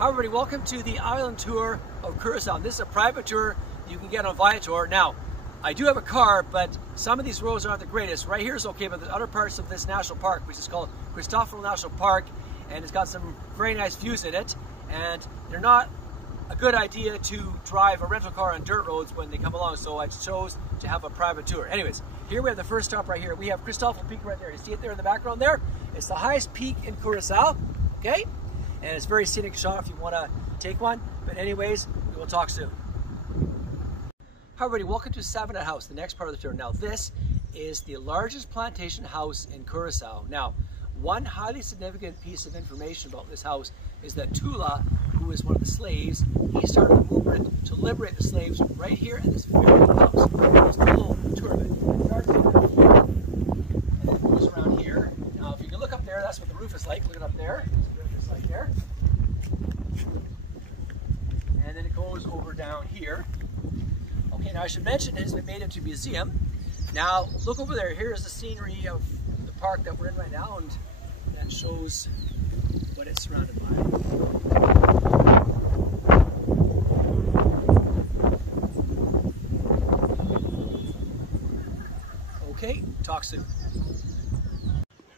Hi everybody, welcome to the island tour of CURACAO. This is a private tour you can get on Viator. Now, I do have a car, but some of these roads aren't the greatest. Right here is okay, but there's other parts of this national park, which is called Saffron National Park, and it's got some very nice views in it, and they're not a good idea to drive a rental car on dirt roads when they come along, so I chose to have a private tour. Anyways, here we have the first stop right here. We have Saffron Peak right there. You see it there in the background there? It's the highest peak in CURACAO, okay? And it's a very scenic shot if you want to take one. But anyways, we will talk soon. Hi everybody, welcome to Savanna House, the next part of the tour. Now this is the largest plantation house in CURACAO. Now, one highly significant piece of information about this house is that Tula, who is one of the slaves, he started a movement to liberate the slaves right here in this very house. There's a little tour of it. It starts right here, and then it goes around here. Now if you can look up there, that's what the roof is like. Look it up there. Like there, and then it goes over down here. Okay, now I should mention it has been made into a museum. Now look over there. Here's the scenery of the park that we're in right now, and that shows what it's surrounded by. Okay, talk soon.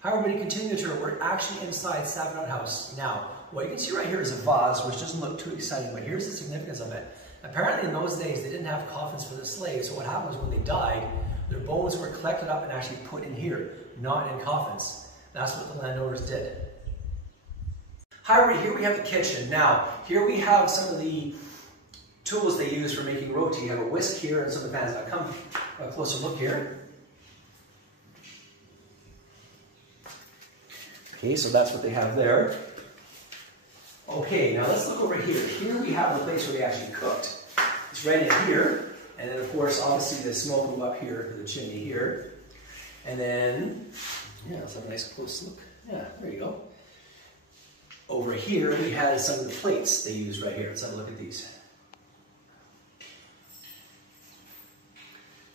Hi everybody, continue the tour. We're actually inside Saffron House. Now, what you can see right here is a vase, which doesn't look too exciting, but here's the significance of it. Apparently in those days, they didn't have coffins for the slaves, so what happened was when they died, their bones were collected up and actually put in here, not in coffins. That's what the landowners did. Hi everybody, here we have the kitchen. Now, here we have some of the tools they use for making roti. You have a whisk here and some of the pans. Now come a closer look here. Okay, so that's what they have there. Okay, now let's look over here. Here we have the place where they actually cooked. It's right in here, and then of course, obviously the smoke will go up here to the chimney here. And then, yeah, let's have a nice close look. Yeah, there you go. Over here, we had some of the plates they used right here. Let's have a look at these.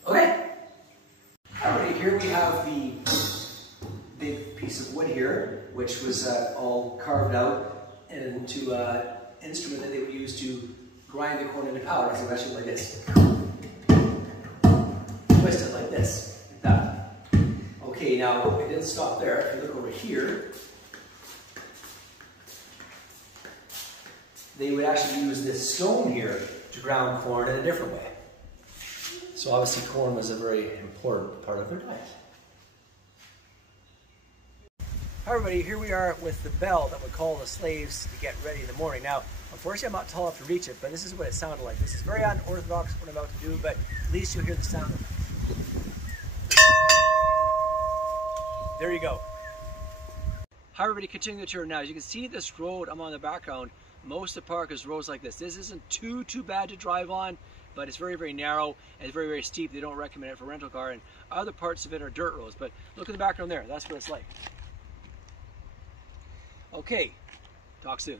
Okay. All right, here we have the big piece of wood here, which was all carved out into an instrument that they would use to grind the corn into powder. So actually like this. Twist it like this, like that. Okay, now it didn't stop there. If you look over here, they would actually use this stone here to ground corn in a different way. So obviously corn was a very important part of their diet. Hi everybody, here we are with the bell that would call the slaves to get ready in the morning. Now, unfortunately I'm not tall enough to reach it, but this is what it sounded like. This is very unorthodox what I'm about to do, but at least you'll hear the sound of it. There you go. Hi everybody, continuing the tour now. As you can see this road I'm on the background, most of the park is roads like this. This isn't too bad to drive on, but it's very, very narrow and it's very, very steep. They don't recommend it for rental car, and other parts of it are dirt roads, but look at the background there. That's what it's like. Okay, talk soon.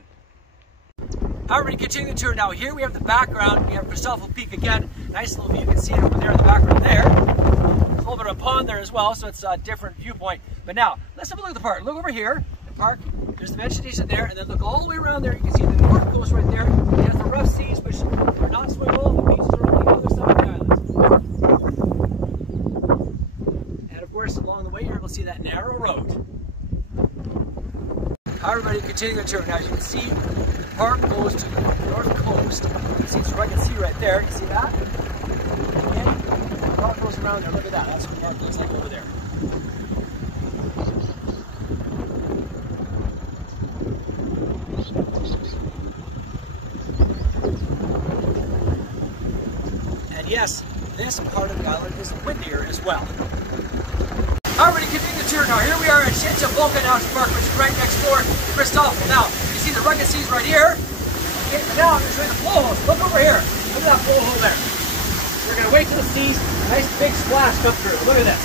Hi everybody, continuing the tour now. Here we have the background. We have Saffron Peak again. Nice little view. You can see it over there in the background there. There's a little bit of a pond there as well, so it's a different viewpoint. But now, let's have a look at the park. Look over here, the park. There's the vegetation there, and then look all the way around there. You can see the north coast right there. It has the rough seas, which are not swimmable. The beaches are on the other side of the island. And of course, along the way, you're able to see that narrow road. Hi everybody, continuing the tour. Now as you can see, the park goes to the north coast. You can see it's right, right there. You see that? And the park goes around there. Look at that. That's what the park looks like over there. And yes, this part of the island is windier as well. All right, continuing the tour now. Here we are at Vulcan National Park, which is right next door to Saffron. Now, you see the rugged seas right here. Okay, now I'm going to show you the blowholes. Look over here. Look at that blowhole there. We're going to wait till the seas, nice big splash come through. Look at this.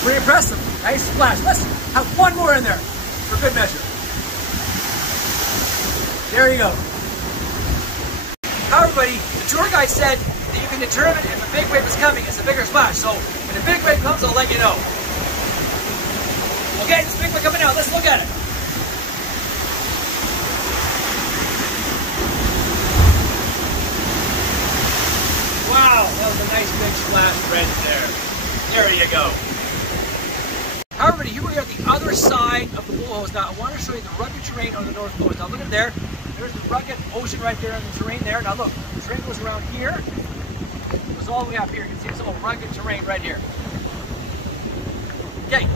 Pretty impressive. Nice splash. Let's have one more in there for good measure. There you go. Hi everybody, the tour guide said that you can determine if a big wave is coming. It's a bigger splash. So when a big wave comes, I'll let you know. Okay, this big one coming out. Let's look at it. Wow, that was a nice big splash right there. There you go. However, here we are at the other side of the bullhose. Now, I want to show you the rugged terrain on the north coast. Now, look at there. There's the rugged ocean right there in the terrain there. Now, look, the terrain goes around here. It goes all the way up here. You can see it's all rugged terrain right here. Okay.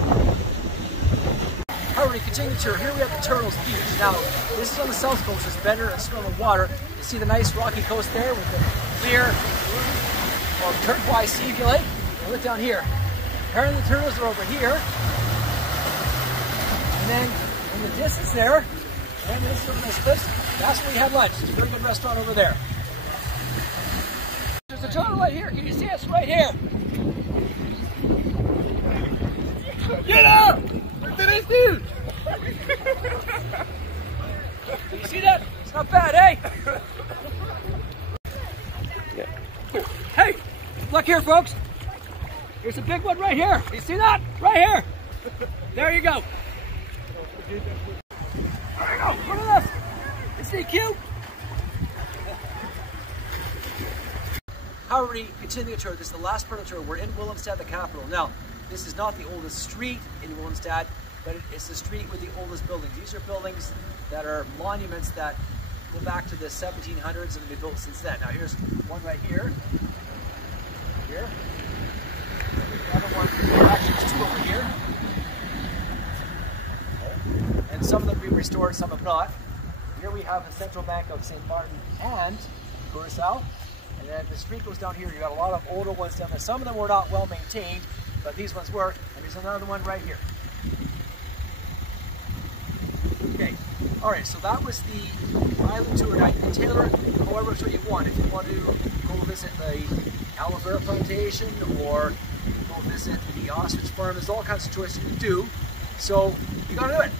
However, we continue the tour. Here we have the Turtles Beach. Now, this is on the south coast. It's better and smelling water. You see the nice rocky coast there with the clear or turquoise sea, if you like. And look down here. Apparently the turtles are over here. And then in the distance there, and this over those cliffs, that's where we had lunch. It's a very good restaurant over there. There's a turtle right here. Can you see us right here? Get up! That is huge! Can you see that? It's not bad, eh? Yeah. Hey, look here, folks. There's a big one right here. You see that? Right here. There you go. There you go. Look at this. Isn't he cute? However, we continue the tour. This is the last part of the tour. We're in Willems, the capital. Now, this is not the oldest street in Willems, but it's the street with the oldest buildings. These are buildings that are monuments that go back to the 1700s and have been built since then. Now, here's one right here. Here. Another one, actually there's two over here. And some of them have been restored, some have not. Here we have the Central Bank of St. Martin and CURACAO. And then the street goes down here. You've got a lot of older ones down there. Some of them were not well maintained, but these ones were. And there's another one right here. Okay. All right, so that was the island tour. Now, you can tailor it however much you want. If you want to go visit the aloe vera plantation or go visit the ostrich farm, there's all kinds of choices you can do. So you got to do it.